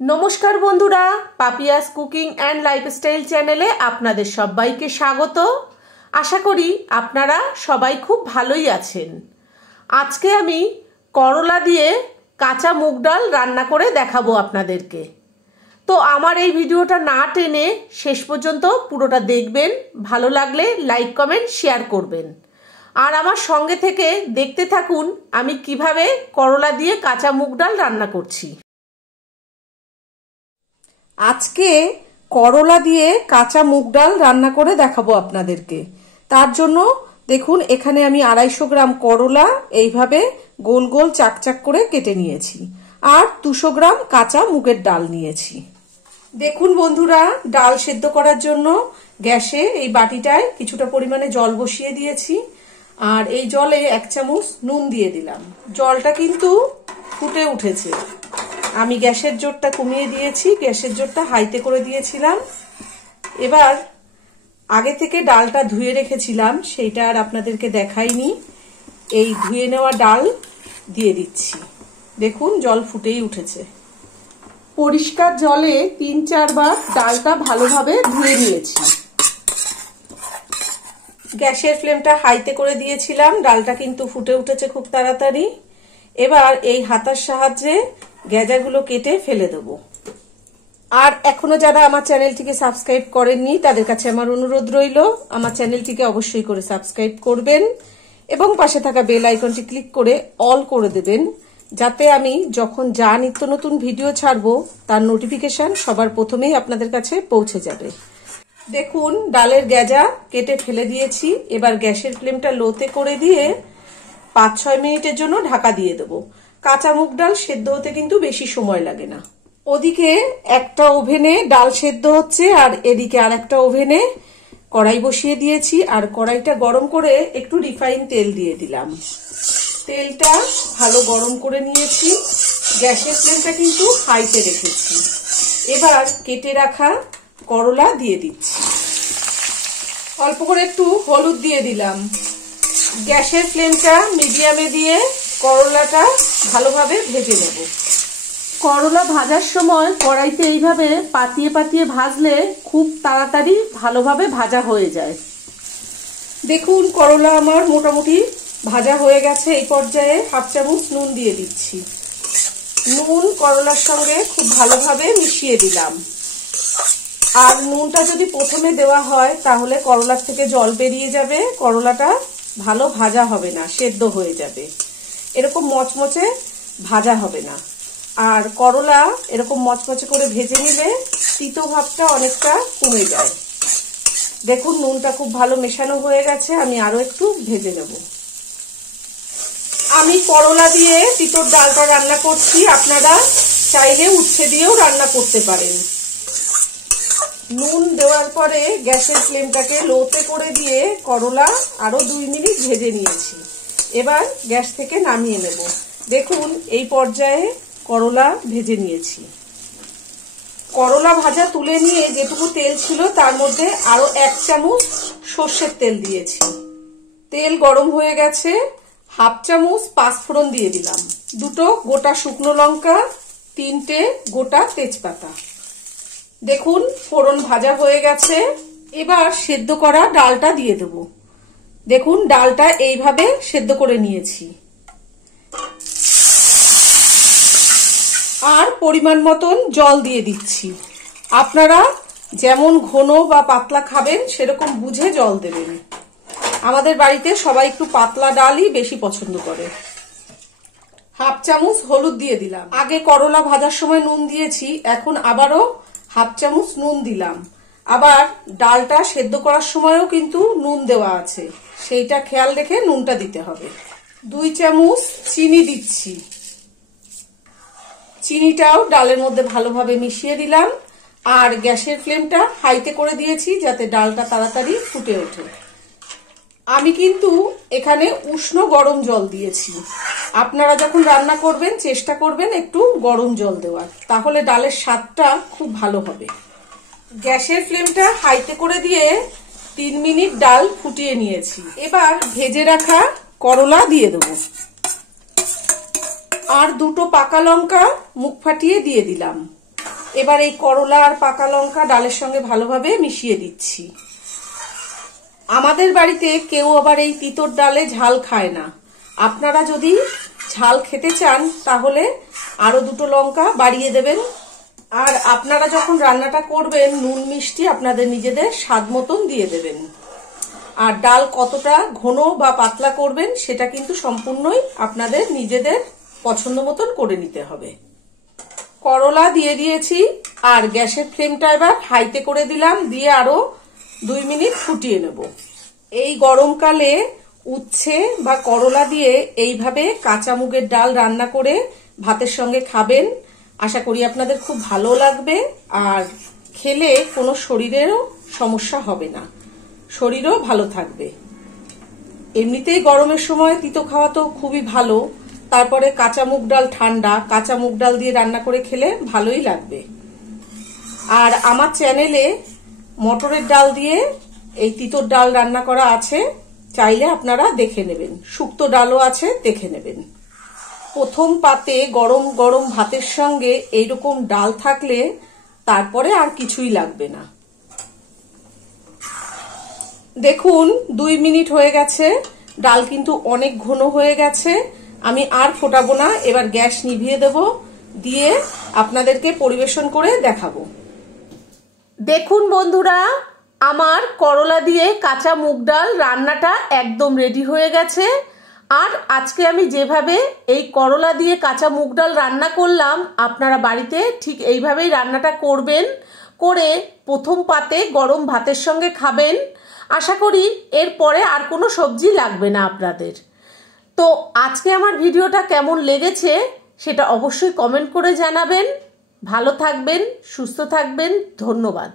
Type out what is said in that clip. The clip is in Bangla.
নমস্কার বন্ধুরা, পাপিয়াস কুকিং অ্যান্ড লাইফস্টাইল চ্যানেলে আপনাদের সবাইকে স্বাগত। আশা করি আপনারা সবাই খুব ভালোই আছেন। আজকে আমি করলা দিয়ে কাঁচা মুগ ডাল রান্না করে দেখাবো আপনাদেরকে। তো আমার এই ভিডিওটা না টেনে শেষ পর্যন্ত পুরোটা দেখবেন। ভালো লাগলে লাইক কমেন্ট শেয়ার করবেন। আর আমার সঙ্গে থেকে দেখতে থাকুন আমি কিভাবে করলা দিয়ে কাঁচা মুগ ডাল রান্না করছি। আজকে করলা দিয়ে কাঁচা মুগ ডাল রান্না করে দেখাবো আপনাদেরকে। তার জন্য দেখুন এখানে আমি 250 গ্রাম করলা এইভাবে গোল গোল চাকচাক করে কেটে নিয়েছি, আর 200 গ্রাম কাঁচা মুগের ডাল নিয়েছি। দেখুন বন্ধুরা, ডাল সেদ্ধ করার জন্য গ্যাসে এই বাটিটায় কিছুটা পরিমাণে জল বসিয়ে দিয়েছি, আর এই জলে 1 চামচ নুন দিয়ে দিলাম। জলটা কিন্তু ফুটে উঠেছে। আমি গ্যাসের জোরটা কমিয়ে দিয়েছি, গ্যাসের জোরটা হাইতে করে দিয়েছিলাম। এবার আগে থেকে ডালটা ধুয়ে রেখেছিলাম, সেইটা আর আপনাদেরকে দেখাইনি। এই ধুয়ে নেওয়া ডাল দিয়ে দিচ্ছি। দেখুন জল ফুটেই উঠেছে। পরিষ্কার জলে 3-4 বার ডালটা ভালোভাবে ধুয়ে নিয়েছি। গ্যাসের ফ্লেমটা হাইতে করে দিয়েছিলাম, ডালটা কিন্তু ফুটে উঠেছে খুব তাড়াতাড়ি। এবার এই হাতার সাহায্যে গেজাগুলো কেটে ফেলে দেব। আর এখনো যারা আমার চ্যানেলটিকে সাবস্ক্রাইব করেননি তাদের কাছে আমার অনুরোধ রইল, আমার চ্যানেলটিকে অবশ্যই করে সাবস্ক্রাইব করবেন এবং পাশে থাকা বেল আইকনটি ক্লিক করে অল করে দেবেন, যাতে আমি যখন যা নিত্য নতুন ভিডিও ছাড়বো তার নোটিফিকেশন সবার প্রথমেই আপনাদের কাছে পৌঁছে যাবে। দেখুন ডালের গেজা কেটে ফেলে দিয়েছি। এবার গ্যাসের ফ্লেমটা লোতে করে দিয়ে 5-6 মিনিটের জন্য ঢাকা দিয়ে দেবো। কাঁচা মুগ ডাল সেদ্ধ হতে কিন্তু বেশি সময় লাগে না। ওদিকে একটা ওভেনে ডাল সেদ্ধ হচ্ছে, আর এদিকে আর একটা ওভেনে কড়াই বসিয়ে দিয়েছি, আর কড়াইটা গরম করে একটু রিফাইন তেল দিয়ে দিলাম। তেলটা ভালো গরম করে নিয়েছি, গ্যাসের ফ্লেমটা কিন্তু হাইতে রেখেছি। এবার কেটে রাখা করলা দিয়ে দিচ্ছি। অল্প করে একটু হলুদ দিয়ে দিলাম। গ্যাসের ফ্লেমটা মিডিয়ামে দিয়ে করলাটা ভালোভাবে ভেজে নেব। করলা ভাজার সময় কড়াইতে এইভাবে পাতিয়ে পাতিয়ে ভাজলে খুব তাড়াতাড়ি ভালোভাবে ভাজা হয়ে যায়। দেখুন করলা আমার মোটামুটি ভাজা হয়ে গেছে। এই পর্যায়ে 1/2 চামচ নুন দিয়ে দিচ্ছি। নুন করলার সঙ্গে খুব ভালোভাবে মিশিয়ে দিলাম। আর নুনটা যদি প্রথমে দেওয়া হয় তাহলে করলার থেকে জল বেরিয়ে যাবে, করলাটা ভালো ভাজা হবে না, সেদ্ধ হয়ে যাবে। এরকম মচমচে ভাজা হবে না। আর করলা এরকম মচমচে করে ভেজে নিলে তিতো ভাবটা অনেকটা কমে যায়। দেখুন নুনটা খুব ভালো মেশানো হয়ে গেছে, আমি আরো একটু ভেজে নেব। আমি করলা দিয়ে তিতোর ডালটা রান্না করছি, আপনারা চাইলে উচ্ছে দিয়েও রান্না করতে পারেন। নুন দেওয়ার পরে গ্যাসের ফ্লেমটাকে লোতে করে দিয়ে করলা আরো 2 মিনিট ভেজে নিয়েছি। এবার গ্যাস থেকে নামিয়ে নেব। দেখুন এই পর্যায়ে করলা ভেজে নিয়েছি। করলা ভাজা তুলে নিয়ে যেটুকু তেল ছিল তার মধ্যে আরো 1 চামচ সর্ষের তেল দিয়েছি। তেল গরম হয়ে গেছে, 1/2 চামচ পাঁচফোড়ন দিয়ে দিলাম। 2টো গোটা শুকনো লঙ্কা, 3টে গোটা তেজপাতা। দেখুন ফোড়ন ভাজা হয়ে গেছে। এবার সেদ্ধ করা ডালটা দিয়ে দেব। দেখুন ডালটা এইভাবে সেদ্ধ করে নিয়েছি। আর পরিমাণ মতন জল দিয়ে দিচ্ছি। আপনারা যেমন ঘন বা পাতলা খাবেন সেরকম বুঝে জল দেবেন। আমাদের বাড়িতে সবাই একটু পাতলা ডালই বেশি পছন্দ করে। 1/2 চামচ হলুদ দিয়ে দিলাম। আগে করলা ভাজার সময় নুন দিয়েছি, এখন আবারও 1/2 চামচ নুন দিলাম। আবার ডালটা সেদ্ধ করার সময়ও কিন্তু নুন দেওয়া আছে, সেইটা খেয়াল রেখে নুনটা দিতে হবে। 2 চামচ চিনি দিচ্ছি। চিনিটাও ডালের মধ্যে ভালোভাবে মিশিয়ে দিলাম, আর গ্যাসের ফ্লেমটা হাইতে করে দিয়েছি যাতে ডালটা তাড়াতাড়ি ফুটে ওঠে। আমি কিন্তু এখানে উষ্ণ গরম জল দিয়েছি। আপনারা যখন রান্না করবেন চেষ্টা করবেন একটু গরম জল দেওয়ার, তাহলে ডালের স্বাদটা খুব ভালো হবে। গ্যাসের ফ্লেমটা হাইতে করে দিয়ে 3 মিনিট ডাল ফুটিয়ে নিয়েছি। এবার ভেজে রাখা করলা দিয়ে দেবো, আর 2টো পাকা লঙ্কা মুখ ফাটিয়ে দিয়ে দিলাম। এবার এই করলা আর পাকা লঙ্কা ডালের সঙ্গে ভালোভাবে মিশিয়ে দিচ্ছি। আমাদের বাড়িতে কেউ আবার এই তিতর ডালে ঝাল খায় না। আপনারা যদি ঝাল খেতে চান তাহলে আরো 2টো লঙ্কা বাড়িয়ে দেবেন। আর আপনারা যখন রান্নাটা করবেন নুন মিষ্টি আপনাদের নিজেদের স্বাদ মতন দিয়ে দেবেন। আর ডাল কতটা ঘন বা পাতলা করবেন সেটা কিন্তু সম্পূর্ণই আপনাদের নিজেদের পছন্দ মতন করে নিতে হবে। করলা দিয়ে দিয়েছি আর গ্যাসের ফ্লেমটা এবার হাইতে করে দিলাম, দিয়ে আরো 2 মিনিট ফুটিয়ে নেব। এই গরমকালে উচ্ছে বা করলা দিয়ে এইভাবে কাঁচা মুগের ডাল রান্না করে ভাতের সঙ্গে খাবেন। আশা করি আপনাদের খুব ভালো লাগবে আর খেলে কোনো শরীরেরও সমস্যা হবে না, শরীরও ভালো থাকবে। এমনিতেই গরমের সময় তিতো খাওয়া তো খুবই ভালো, তারপরে কাঁচা মুগ ডাল ঠান্ডা, কাঁচা মুগ ডাল দিয়ে রান্না করে খেলে ভালোই লাগবে। আর আমার চ্যানেলে মটরের ডাল দিয়ে এই তিতোর ডাল রান্না করা আছে, চাইলে আপনারা দেখে নেবেন। শুক্তো ডালও আছে, দেখে নেবেন। প্রথম পাতে গরম গরম ভাতের সঙ্গে এইরকম ডাল থাকলে তারপরে আর কিছুই লাগবে না। দেখুন 2 মিনিট হয়ে গেছে, ডাল কিন্তু অনেক ঘন হয়ে গেছে। আমি আর ফোটাবো না, এবার গ্যাস নিভিয়ে দেব, দিয়ে আপনাদেরকে পরিবেশন করে দেখাবো। দেখুন বন্ধুরা, আমার করলা দিয়ে কাঁচা মুগ ডাল রান্নাটা একদম রেডি হয়ে গেছে। আর আজকে আমি যেভাবে এই করলা দিয়ে কাঁচা মুগ ডাল রান্না করলাম, আপনারা বাড়িতে ঠিক এইভাবেই রান্নাটা করবেন, করে প্রথম পাতে গরম ভাতের সঙ্গে খাবেন। আশা করি এরপরে আর কোনো সবজি লাগবে না আপনাদের। তো আজকে আমার ভিডিওটা কেমন লেগেছে সেটা অবশ্যই কমেন্ট করে জানাবেন। ভালো থাকবেন, সুস্থ থাকবেন, ধন্যবাদ।